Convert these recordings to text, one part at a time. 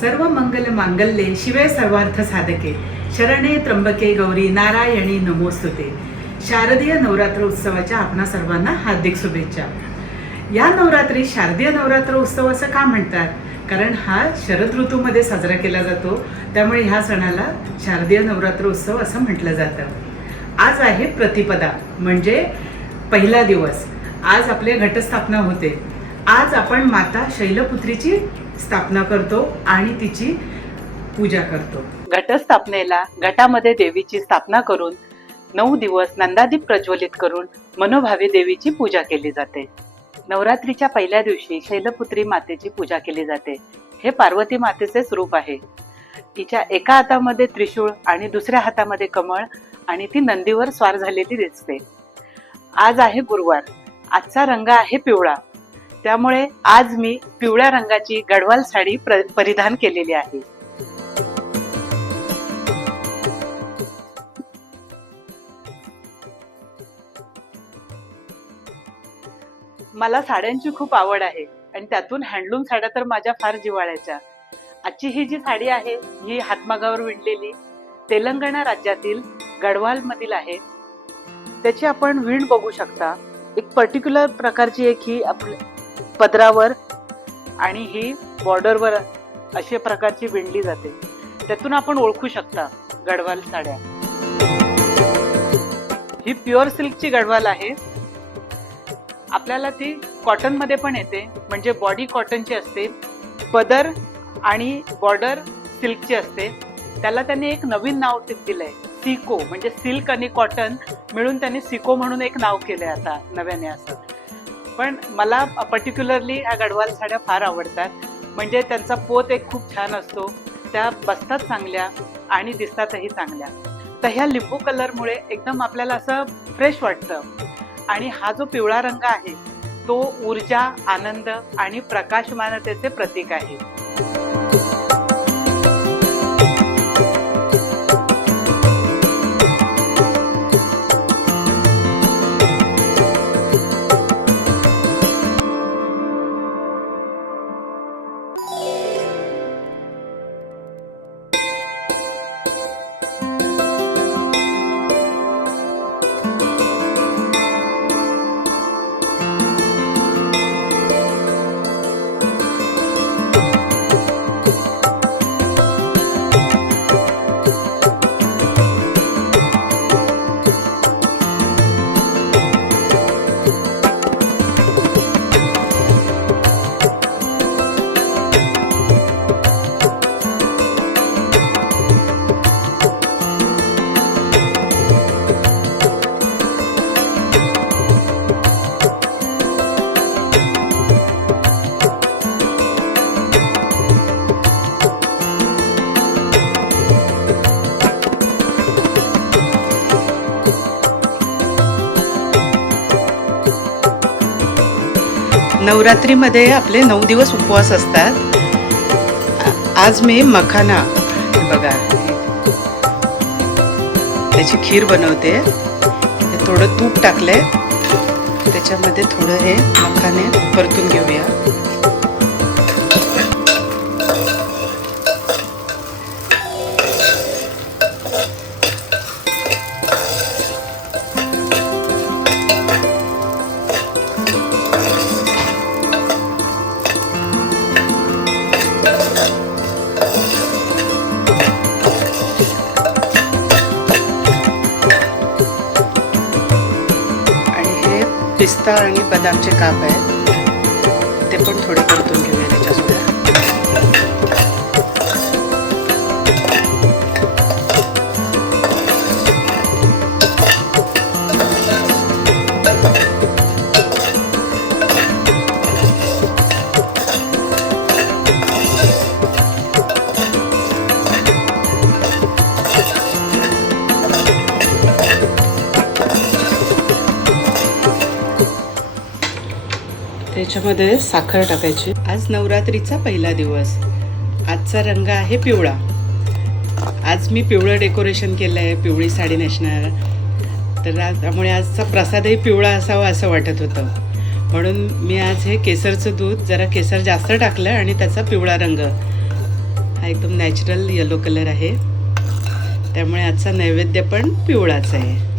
सर्व मंगल मांगल्ये शिवे सर्वार्थ साधके शरणे त्र्यंबके गौरी नारायणी नमोस्तुते शारदीय नवरात्र उत्सवाच्या आपणा सर्वांना हार्दिक शुभेच्छा या नवरात्री शारदीय नवरात्र उत्सव असं का म्हणतात कारण हा शरद ऋतूमध्ये साजरा केला जातो त्यामुळे ह्या सणाला शारदीय नवरात्र उत्सव असं म्हटलं जातं आज आहे प्रतिपदा म्हणजे पहिला दिवस आज आपले घटस्थापना होते आज आपण माता शैलपुत्रीची स्थापना करतो आणि तिची पूजा करतो. घटस्थापनेला घटामध्ये देवीची स्थापना करून नऊ दिवस नंदादीप प्रज्वलित करून मनोभावे देवीची पूजा केली जाते. नवरात्रीच्या पहिल्या दिवशी शैलपुत्री मातेची पूजा केली जाते. हे पार्वती मातेचे स्वरूप आहे. तिच्या एका हातामध्ये त्रिशूळ आणि दुसऱ्या हातामध्ये कमळ आणि ती नंदीवर स्वार झालेली दिसते. आज आहे गुरुवार. आजचा रंग आहे पिवळा. त्यामुळे आज मी पिवळ्या रंगाची गडवाल साडी परिधान केलेली आहे. मला साड्यांची खूप आवड आहे आणि त्यातून हँडलूम साड्या तर माझ्या फार जिव्हाळ्याच्या. आजची ही जी साडी आहे ही हातमागावर विणलेली तेलंगणा राज्यातील गडवाल मधील आहे. त्याची आपण विण बघू शकता. एक पर्टिक्युलर प्रकारची एक ही आपल्या पदरावर आणि ही बॉर्डरवर अशा प्रकारची विणली जाते. त्यातून आपण ओळखू शकता गडवाल साड्या. ही प्युअर सिल्कची गडवाल आहे. आपल्याला ती कॉटनमध्ये पण येते. म्हणजे बॉडी कॉटनची असते. पदर आणि बॉर्डर सिल्कची असते. त्याला त्यांनी एक नवीन नाव दिलंय. सिको म्हणजे सिल्क आणि कॉटन मिळून त्यांनी सिको म्हणून एक नाव केलंय आता नव्याने असं. पण मला पर्टिक्युलरली ह्या गडवाल साड्या फार आवडतात. म्हणजे त्यांचा पोत एक खूप छान असतो. त्या बसतात चांगल्या आणि दिसतातही चांगल्या. तर ह्या लिंबू कलरमुळे एकदम आपल्याला असं फ्रेश वाटतं. आणि हा जो पिवळा रंग आहे तो ऊर्जा आनंद आणि प्रकाशमानतेचे प्रतीक आहे. नवरात्रीमध्ये आपले नऊ दिवस उपवास असतात. आज मी मखाना बघा. त्याची खीर बनवते. थोडं तूप टाकलंय. त्याच्यामध्ये थोडं हे मखाने परतून घेऊया. पिस्ता आणि बदामचे काप आहेत. ते पण थोडे परतून त्याच्यामध्ये साखर टाकायची. आज नवरात्रीचा पहिला दिवस. आजचा रंग आहे पिवळा. आज मी पिवळं डेकोरेशन केलं आहे पिवळी साडी नेसणार. तर आज त्यामुळे आजचा प्रसादही पिवळा असावा असं वाटत होतं. म्हणून मी आज हे केसरचं दूध जरा केसर जास्त टाकलं आणि त्याचा पिवळा रंग. हा एकदम नॅचरल येलो कलर आहे. त्यामुळे आजचा नैवेद्य पण पिवळाच आहे.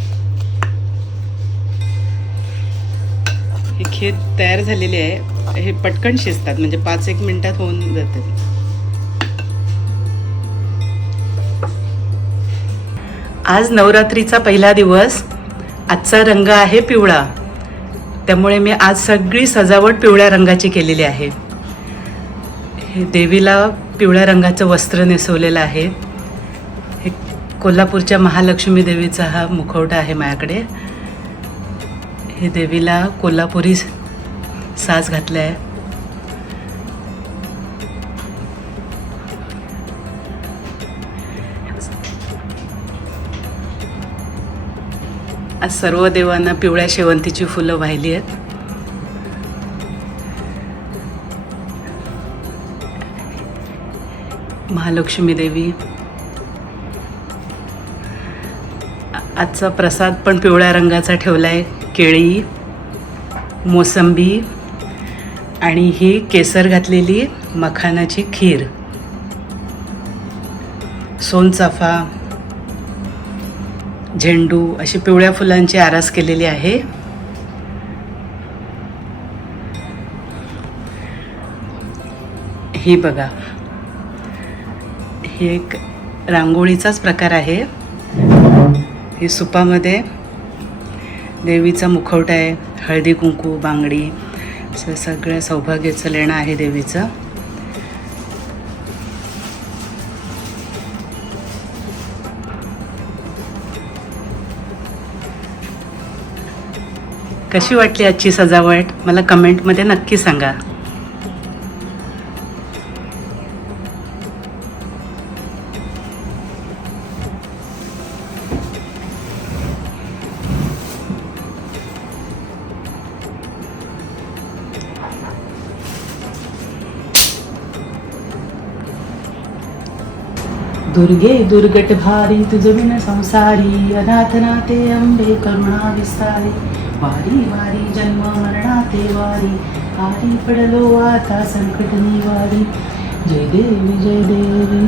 हे खीर तयार झालेली आहे हे पटकन शिजतात म्हणजे पाच एक मिनटात होऊन जाते. आज नवरात्रीचा पहिला दिवस. आजचा रंग आहे पिवळा. त्यामुळे मी आज सगळी सजावट पिवळ्या रंगाची केलेली आहे. हे देवीला पिवळ्या रंगाचं वस्त्र नेसवलेलं आहे. हे कोल्हापूरच्या महालक्ष्मी देवीचा हा मुखवटा आहे माझ्याकडे. हे देवीला कोल्हापुरी साज घातला आहे आज सर्व देवांना पिवळ्या शेवंतीची फुलं वाहिली आहेत. महालक्ष्मी देवी. आजचा प्रसाद पण पिवळ्या रंगाचा ठेवला आहे केळी मोसंबी आणि ही केसर घातलेली मखानाची खीर. सोनचाफा झेंडू अशी पिवळ्या फुलांची आरास केलेली आहे. ही बघा. ही एक रांगोळीचाच प्रकार आहे. ही सुपामध्ये देवीचा मुखवटा आहे हळदी कुंकू बांगडी असं सगळ्या सौभाग्याचं लेणं आहे देवीचं. कशी वाटली आजची सजावट? मला कमेंटमध्ये नक्की सांगा. दुर्गे दुर्गट भारी तुझविण संसारी अनाथ नाते अंबे करुणा विस्तारी. वारी वारी जन्म मरणाते वारी आरी पडलो आता संकट निवारी. जय देवी जय देवी.